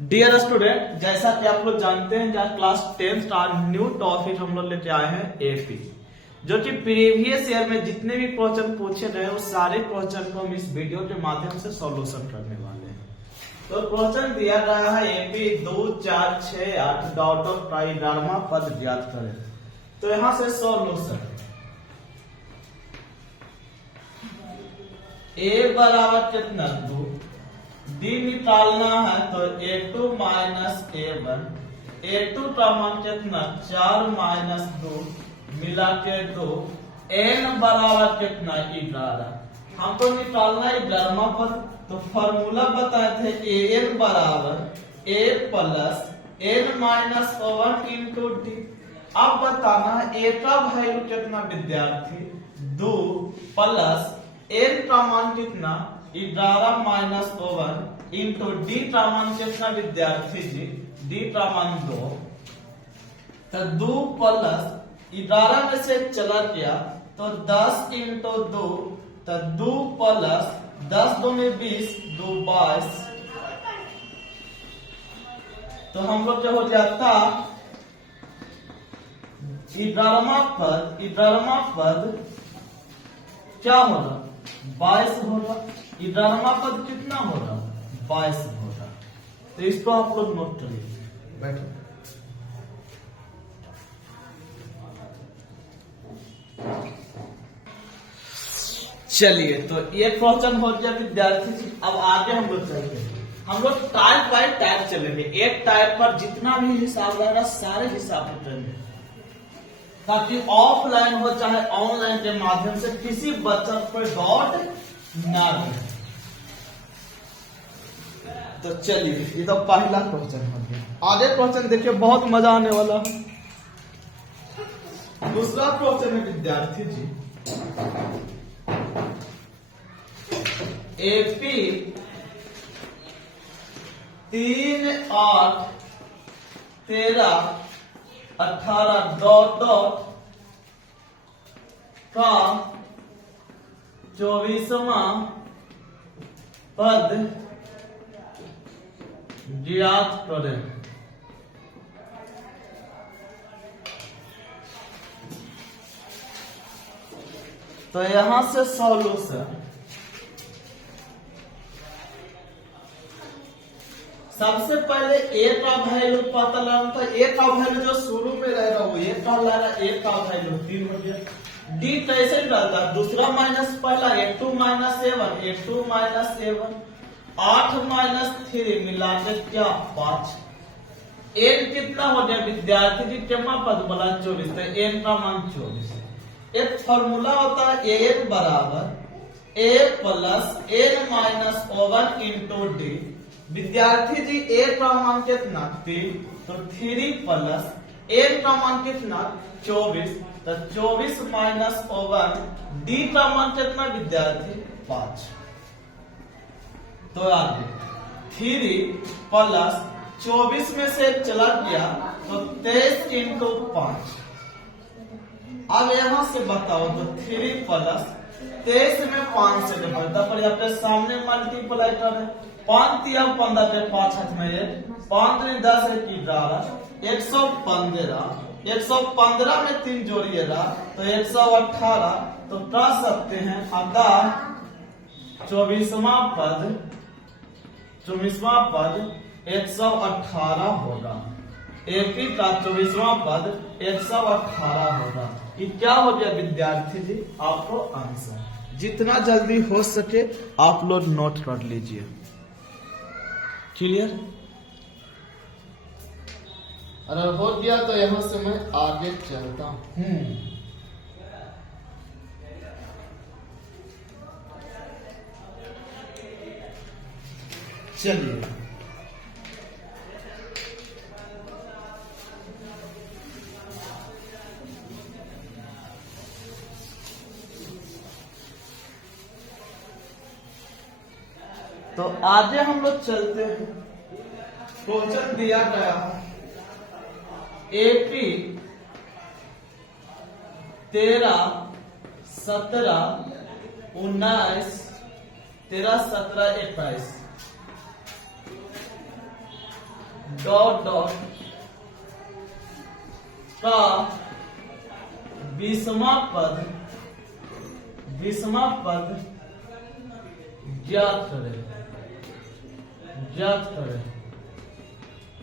Dear student, जैसा कि आप लोग जानते हैं जहाँ क्लास 10th और न्यू टॉपिक हम लोग लेके आए हैं एपी, जो कि प्रीवियस ईयर में जितने भी क्वेश्चन पूछे गए उस सारे क्वेश्चन को हम इस वीडियो के माध्यम से सॉल्यूशन करने वाले हैं। तो क्वेश्चन दिया गया है एपी 2, 4, 6, 8 डॉट और ट्राइडार्मा पद ज्ञात करें। तो यहाँ से सॉल्यूशन ए बराबर कितना 2, डी निकालना है तो a2 माइनस a1, a2 का मान कितना 4 माइनस 2 मिला के 2, n बराबर कितना 11। हमको निकालना है गामा पद, तो फॉर्मूला बताए थे an बराबर a plus n minus 1 into D. अब बताना है a का वैल्यू कितना विद्यार्थी 2 प्लस n का मान कितना 11 माइनस 1 इंटू डी का मान कितना विद्यार्थी जी, डी का मान 2। तो 2 प्लस 11 में से चला गया तो 10 इंटू 2, तो 2 प्लस 10 2 में 20, 2 22। तो हम लोग क्या हो जाता 11वां पद क्या होगा 22 होगा। 11वां पद कितना होगा 22 होगा। तो इसको आप लोग नोट करिए, बैठो। चलिए, तो ये क्वेश्चन हो गया विद्यार्थी जी। अब आगे हम लोग चलेंगे, हम लोग टाइप बाय टाइप चलेंगे। एक टाइप पर जितना भी हिसाब रहेगा सारे हिसाब करेंगे, ताकि ऑफलाइन हो चाहे ऑनलाइन के माध्यम से किसी बच्चा पर डाउट ना रहे। तो चलिए, ये तो पहला क्वेश्चन हो गया। आगे क्वेश्चन देखिए, बहुत मजा आने वाला है। दूसरा क्वेश्चन है विद्यार्थी जी, एपी 3, 8, 13, 18 डॉट डॉट का 24वां पद ज्ञात करें। तो यहां से सॉल्यूशन सबसे पहले ए का वैल्यू पता लगाना। तो ए का वैल्यू जो शुरू में रहेगा वो ए का ला रहा, ए का वैल्यू 3 हो गया। डी कैसे डालता, दूसरा माइनस पहला, a2 minus a1, a2 minus a1, 8 minus 3 मिला के क्या 5। n कितना हो गया विद्यार्थी जी, केमा पद बोला 24, तो n का मान 24। एक फॉर्मूला होता है an बराबर a plus n minus 1 into D. विद्यार्थी जी a का मान कितना 3, तो 3 प्लस n का मान कितना 24, तो 24 माइनस 1, डी का मान कितना विद्यार्थी 5। तो आगे 3 प्लस 24 में से चला गया तो 23 इंटू 5। अब यहां से बताओ, तो 3 प्लस 23 में 5 से डिवाइड पर अपने सामने मल्टीप्लाई करें। 5 या 15 पे 5 हाथ में 1, 5 10 की 11, 115। 115 में 3 जोड़िएगा तो 118। तो कह सकते हैं अतः 24वां पद 118 होगा। एपी का 24वां पद 118 होगा। ये क्या हो गया विद्यार्थी जी, आपको आंसर। जितना जल्दी हो सके आप लोग नोट कर लीजिए। क्लियर? अगर हो गया तो यहां से मैं आगे चलता हूं। चलिए, तो आगे हम लोग चलते हैं। क्वेश्चन दिया गया है एपी 13, 17, 19, 13, 17, 21 डॉट डॉट का 20वां पद ज्ञात करें।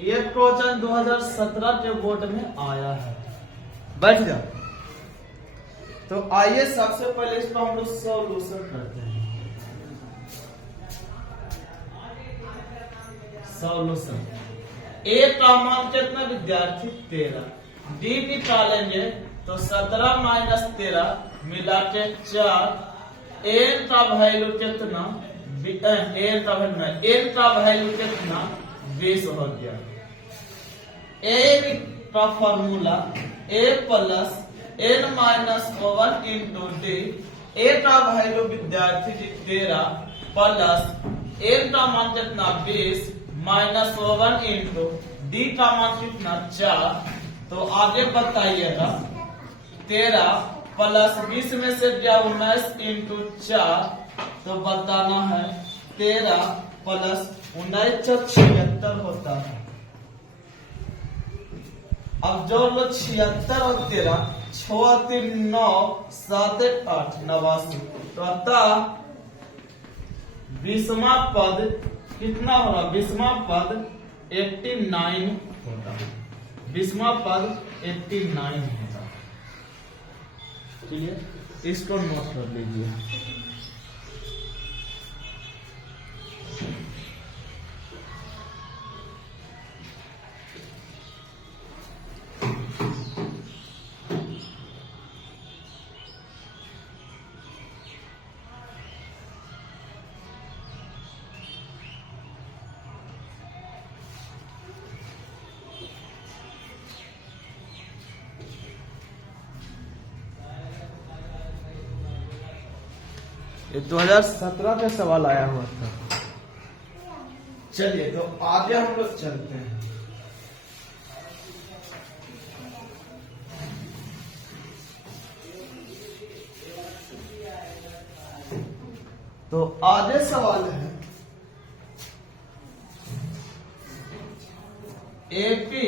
ये क्वेश्चन 2017 के बोर्ड में आया है। बैठ जा। तो आइए सबसे पहले इसका हम लोग सॉल्यूशन करते हैं। सॉल्यूशन ए का मान कितना विद्यार्थी 13, डी निकालेंगे तो 17 माइनस 13 मिला के 4, एन का वैल्यू कितना, एन का वैल्यू कितना 20 हो गया। ए का formula a plus n minus 1 into d. A का वैल्यू विद्यार्थी जी 13 प्लस एन का मान कितना 20 माइनस 1 इंटू डी का मान कितना 4। तो आगे बताइएगा 13 प्लस 20 में से गया 19 इंटू 4, तो बताना है 13 प्लस 19 76 होता है। अब जो लोग 76 और 13 6 3 9 7 8 89, तो अतः 20वां पद कितना होगा, 20वां पद 89 होगा। 20वां पद 89 होगा। चलिए इसको नोट कर लीजिए। ये 2017 का सवाल आया हुआ था। चलिए तो आगे हम लोग चलते हैं। तो आगे सवाल है एपी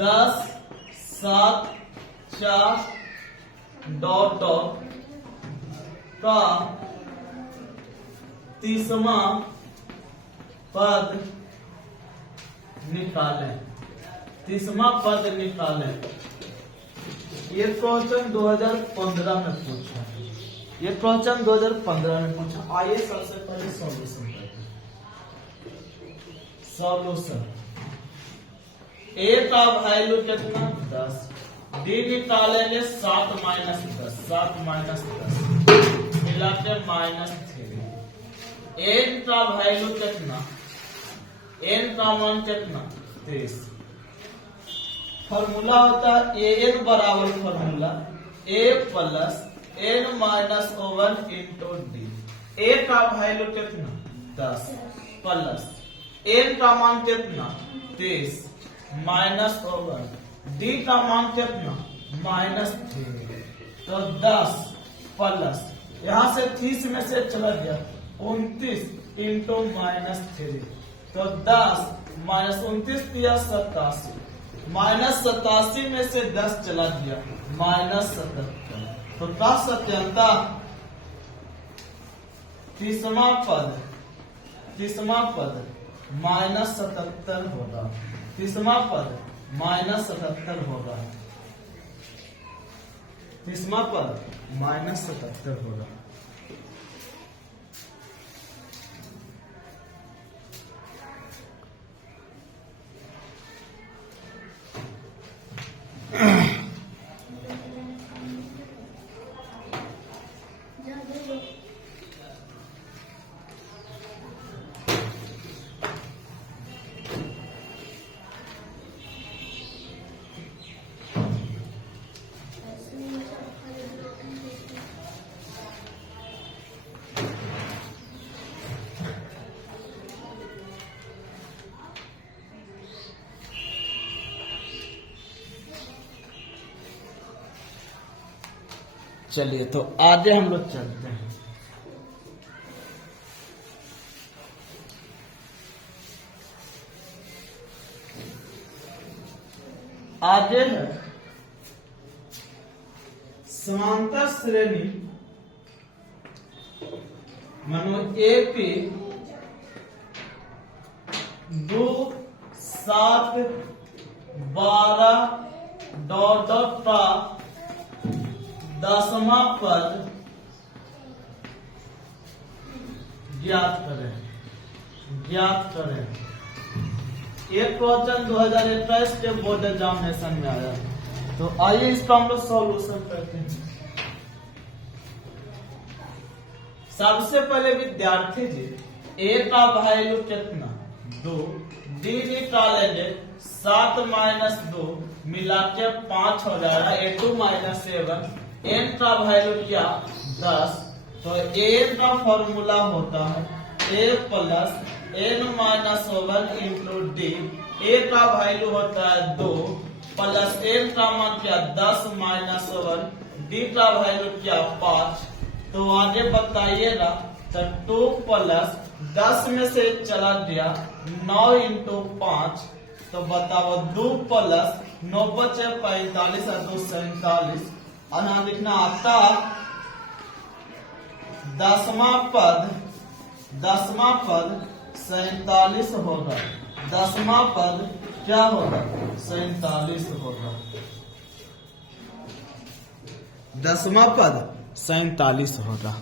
10 7 4 डॉट डॉट का 30वां पद निकालें। 30वां पद निकालें। ये क्वेश्चन 2015 में पूछा है। ये क्वेश्चन 2015 में पूछा। आइए सबसे पहले सॉल्यूशन करते हैं। सॉल्यूशन ए का वैल्यू कितना 10, डी निकालेंगे 7 माइनस 10, 7 माइनस 10 मिला के -3। एन का वैल्यू कितना, एन का मान कितना 23। फॉर्मूला होता है ए एन बराबर formula a plus n minus 1 into d. A का वैल्यू कितना 10 प्लस एन का मान कितना 23 माइनस 1, डी का मान कितना -3। तो 10 प्लस यहां से 30 में से चला गया 29 इंटू -3। तो 10 माइनस 29 दिया 87, -87 में से 10 चला गया -77। तो का सत्यंता 30वां पद -77 होगा। 30वां पद -77 होगा। 30वां पद -77 होगा। चलिए तो आगे हम लोग चलते हैं। आगे है समांतर श्रेणी मानो एपी 2 7 12 डॉट डॉट का 10वां पद ज्ञात करें। एक क्वेश्चन 2021 के बोर्ड एग्जामिनेशन में आया, तो आइए इसका हम लोग सॉल्यूशन करते हैं। सबसे पहले विद्यार्थी जी ए का वैल्यू कितना 2, डी निकालेंगे 7 माइनस 2 मिला के 5 हो जाएगा, A2 माइनस 7, n का वैल्यू क्या 10, तो n का फॉर्मूला होता है a plus n minus 1 into D. a का वैल्यू होता है 2 प्लस n का मान क्या 10 माइनस 1, d का वैल्यू क्या 5। तो आगे बताइएगा, तो 2 प्लस 10 में से चला गया 9 इंटू 5, तो बताओ 2 प्लस 9 बचे 45 और 2 47, और यहाँ लिखना आता 10वां पद 47 होगा। 10वां पद क्या होगा 47 होगा। 10वां पद 47 होगा।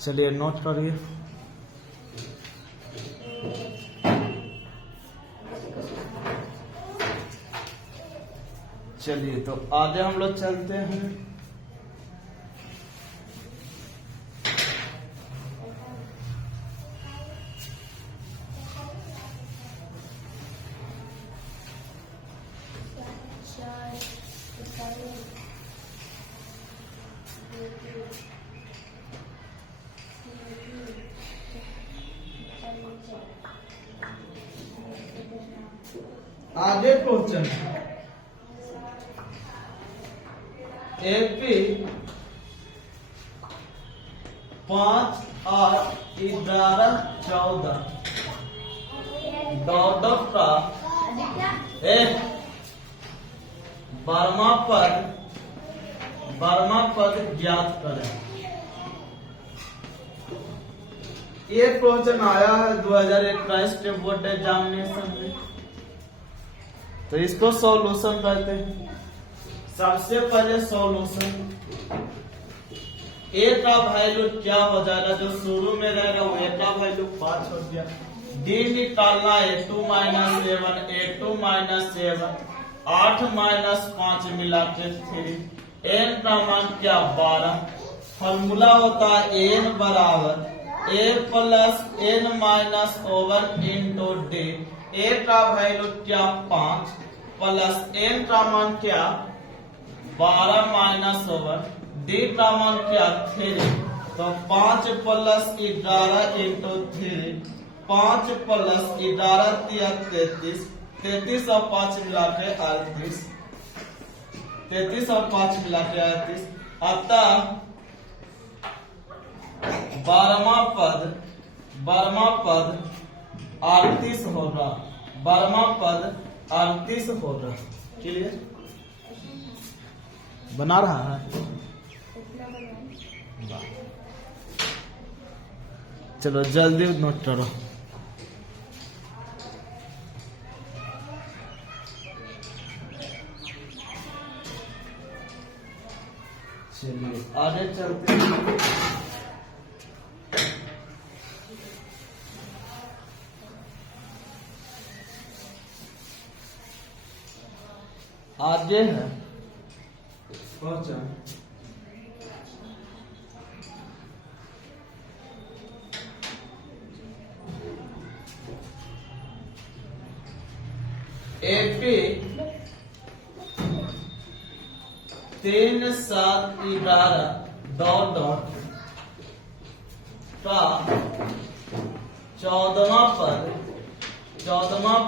चलिए नोट करिए। चलिए तो आगे हम लोग चलते हैं। आगे क्वेश्चन एपी 5 8 11 14 डॉट का 12वां पद ज्ञात करें। ये क्वेश्चन आया है 2021 के बोर्ड एग्जामिनेशन में, तो इसको सॉल्यूशन करते हैं। सबसे पहले सॉल्यूशन ए का वैल्यू क्या हो जाएगा, जो शुरू में रहेगा वो ए का वैल्यू 5 हो गया। डी निकालना A2 minus 7, A2 minus 7 8 minus 5 मिला के 3, n का मान क्या 12। फॉर्मूला होता है n बराबर a plus n minus 1 into D. a का वैल्यू क्या 5 प्लस n का मान क्या 12 माइनस 1, डी का मान क्या 3, तो 5 प्लस 11 इंटू 3, 5 प्लस 11 33, 33 और 5 मिला के 38, 33 और 5 मिला के 38। अतः 12वां पद 38 होगा। 12वां पद 38 होगा। क्लियर बना रहा है। चलो जल्दी नोट करो। चलिए आगे चलते हैं। आगे है क्वेश्चन एपी 3 7 11 डॉट का 14वां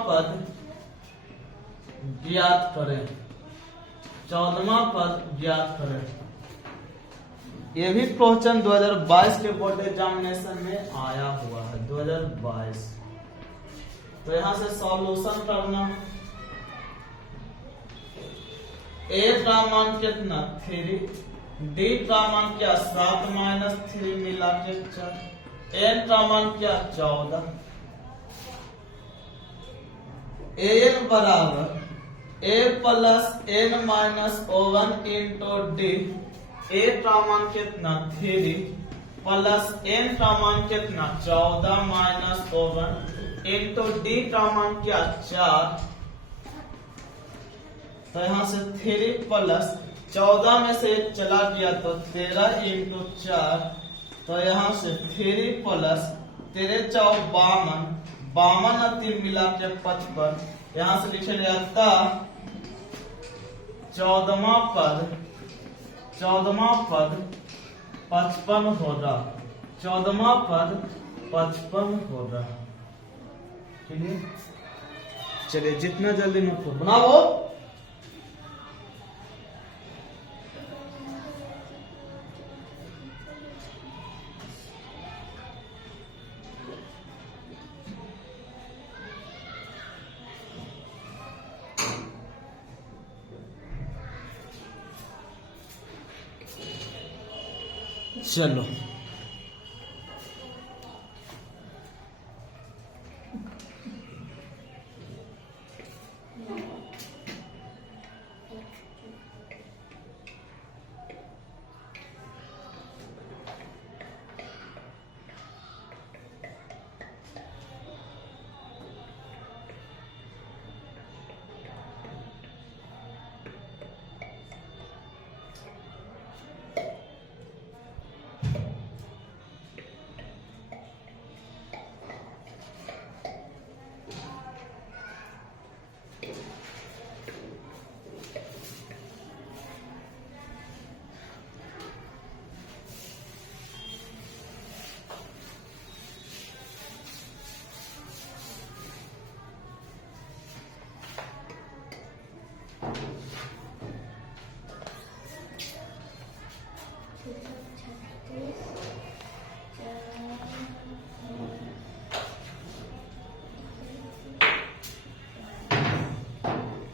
पद ज्ञात करें। 14वां पद ज्ञात करें। ये भी क्वेश्चन 2022 के बोर्ड एग्जामिनेशन में आया हुआ है। 2022 तो यहां से सॉल्यूशन करना। ए का मान कितना 3, डी का मान क्या 7 माइनस 3 मिला के 4, एन का मान क्या 14, एन बराबर a plus n minus 1 into d. A का मान कितना 3 प्लस एन का मान कितना 14 माइनस 1 इंटू डी का मान क्या 4। तो यहां से 3 प्लस 14 में से चला गया तो 13 इंटू 4। तो यहां से 3 प्लस 13 4 52, 52 और 3 मिला के 55। यहां से लिखे जाता 14वां पद 55 होगा, 14वां पद 55 होगा। चलिए जितना जल्दी नोट बनाओ। चलो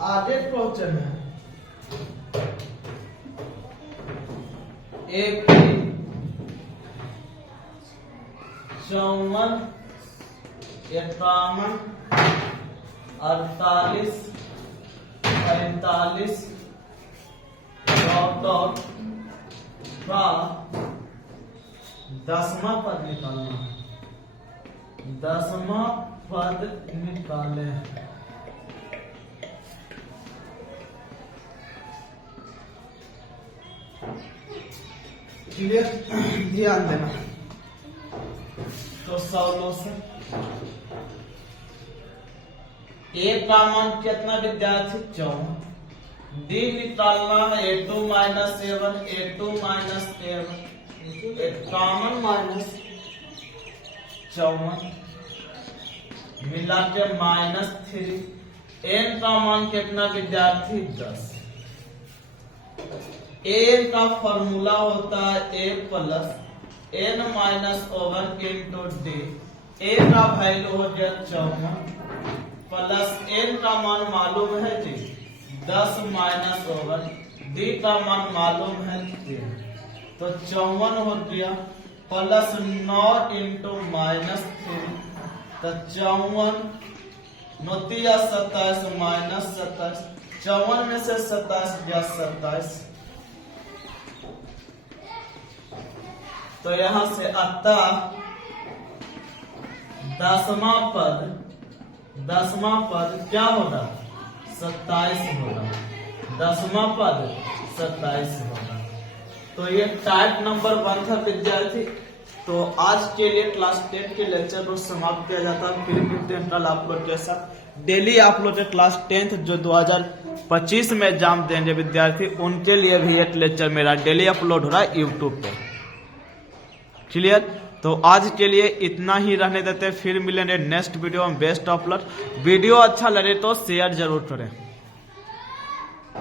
आगे क्वेश्चन है। एक 54, 51, 48, 45 का 10वां पद निकालना है। 10वां पद निकाले। क्लियर, ध्यान देना। तो सॉल्यूशन ए का मान कितना विद्यार्थी 54, डी निकालना है A2 minus A1, A2 minus A1 common minus 54 मिला के माइनस 3। एन का मान कितना विद्यार्थी 10। एन का फॉर्मूला होता है a plus n minus 1 into d. A का वैल्यू हो गया 54 प्लस एन का मान मालूम है जी 10 माइनस 1, डी का मान मालूम है 3। तो 54 हो गया प्लस 9 इंटू माइनस 3। तो 54 9 27 माइनस 27, 54 में से 27 गया 27। तो यहां से आता 10वां पद क्या होगा 27 होगा। 10वां पद 27 होगा। तो ये टाइप नंबर 1 था विद्यार्थी। तो आज के लिए क्लास 10 के लेक्चर को समाप्त किया जाता है। फिर मिलते हैं कल आप लोग के साथ। डेली आप लोग के क्लास 10th जो 2025 में एग्जाम देंगे विद्यार्थी, उनके लिए भी एक लेक्चर मेरा डेली अपलोड हो रहा है यूट्यूब पे। क्लियर। तो आज के लिए इतना ही रहने देते, फिर मिलेंगे नेक्स्ट वीडियो में बेस्ट ऑफ लक। वीडियो अच्छा लगे तो शेयर जरूर करें।